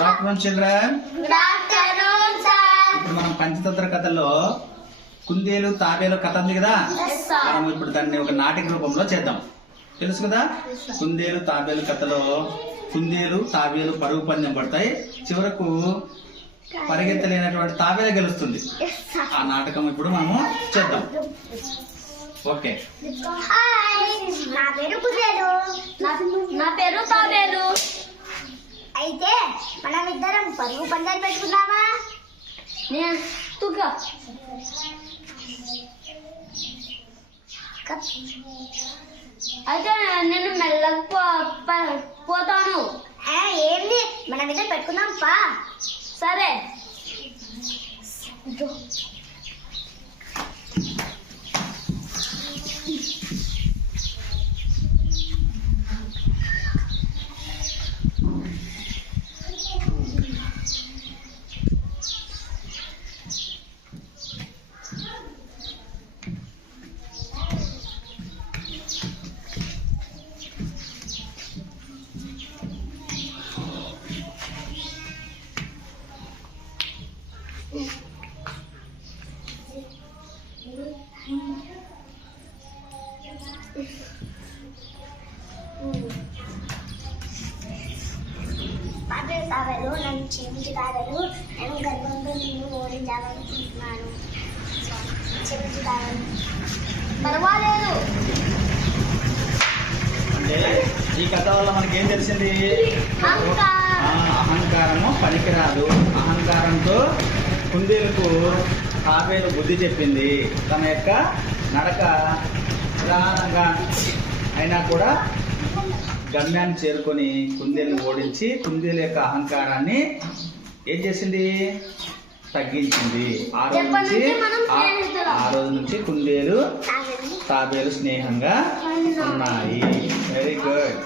Good afternoon children. ఇప్పుడు మనం పంచతంత్ర కథల్లో కుందేలు తాబేలు కథ ఉంది కదా, మనం ఇప్పుడు దాన్ని ఒక నాటిక రూపంలో చేద్దాం. తెలుసు కదా, కుందేలు తాబేలు కథలో కుందేలు తాబేలు పరుగు పందెం పడతాయి, చివరకు పరిగెత్తలేనటువంటి తాబేలే గెలుస్తుంది. ఆ నాటకం ఇప్పుడు మనము చేద్దాం. ఓకే. నా పేరు కుందేలు. నా పేరు తాబేలు. అయితే మనం ఇద్దరం పరుగు పందాలు పెట్టుకుందామా? అయితే నేను మెల్లగా పోతాను. ఏంది, మనం ఇద్దరు పెట్టుకుందాం పా. సరే. తాబేలు నన్ను క్షమించు తాబేలు, నేను గర్భంతో నిన్ను ఓడించాలనుకుంటున్నాను. క్షమించు తాబేలు. పర్వాలేదు. అంటే ఈ కథ వల్ల మనకి ఏం తెలిసింది? అహంకారము పనికిరాదు. అహంకారంతో కుందేలుకు తాబేలు బుద్ధి చెప్పింది. తన యొక్క నడక నిదానంగా అయినా కూడా గమ్యాన్ని చేరుకొని కుందేలుని ఓడించి కుందేలు యొక్క అహంకారాన్ని ఏం చేసింది? తగ్గించింది. ఆ రోజు నుంచి కుందేలు తాబేలు స్నేహంగా ఉన్నాయి. Very good.